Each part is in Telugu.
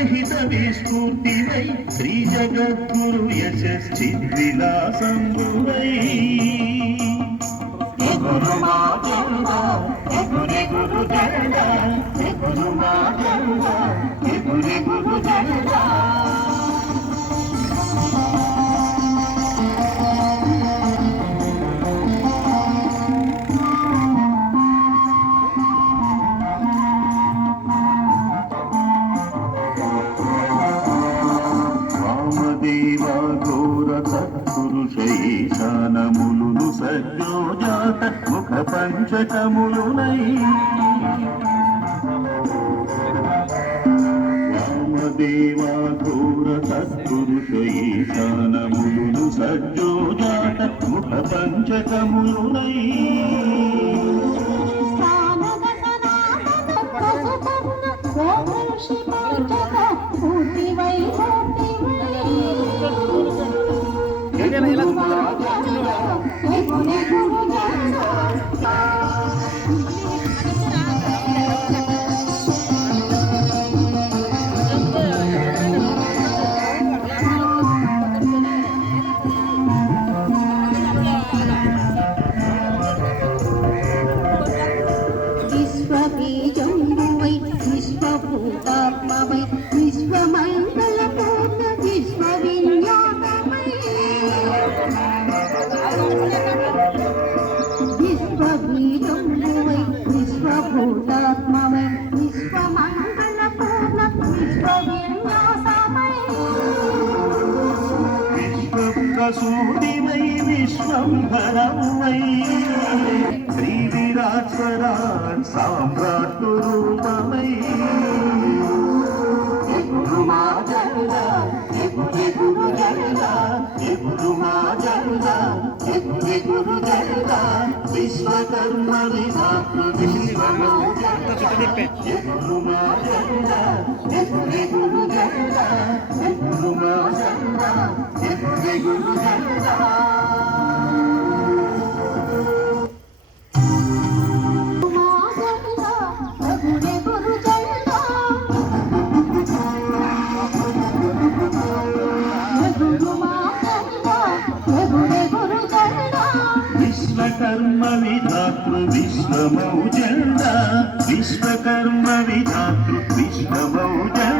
లోకమహిత విస్మృతివై శ్రీ జగద్గురు యశశ్చిద్విలాసంబువై గురు మా జండ గురి గురు జండ గురు మా ముఖ పంచకములునై వామదేవ ఘోర సత్పురుషైశానములును సజ్జోజాత ముఖ పంచకములునై. విశ్వబీజంబువై విశ్వప్రసూతివై విశ్వంభరమై శ్రీ విరాట్ సామ్రాట్ రూపమై గురు మా మా విశ్వకర్మ విధాతృ విశ్వమో మా విశ్వకర్మ విధాతృ విశ్వమౌజండ. విశ్వకర్మ విధాతృ విశ్వమౌజండ.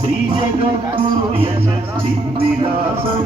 శ్రీ జగద్గురు విలాసం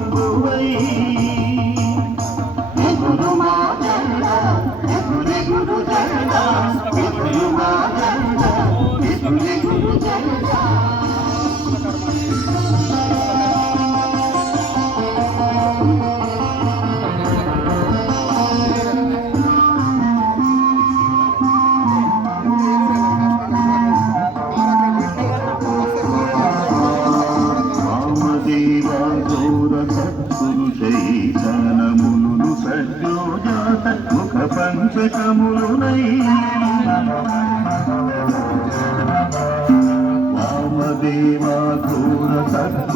వామదేవ ఘోర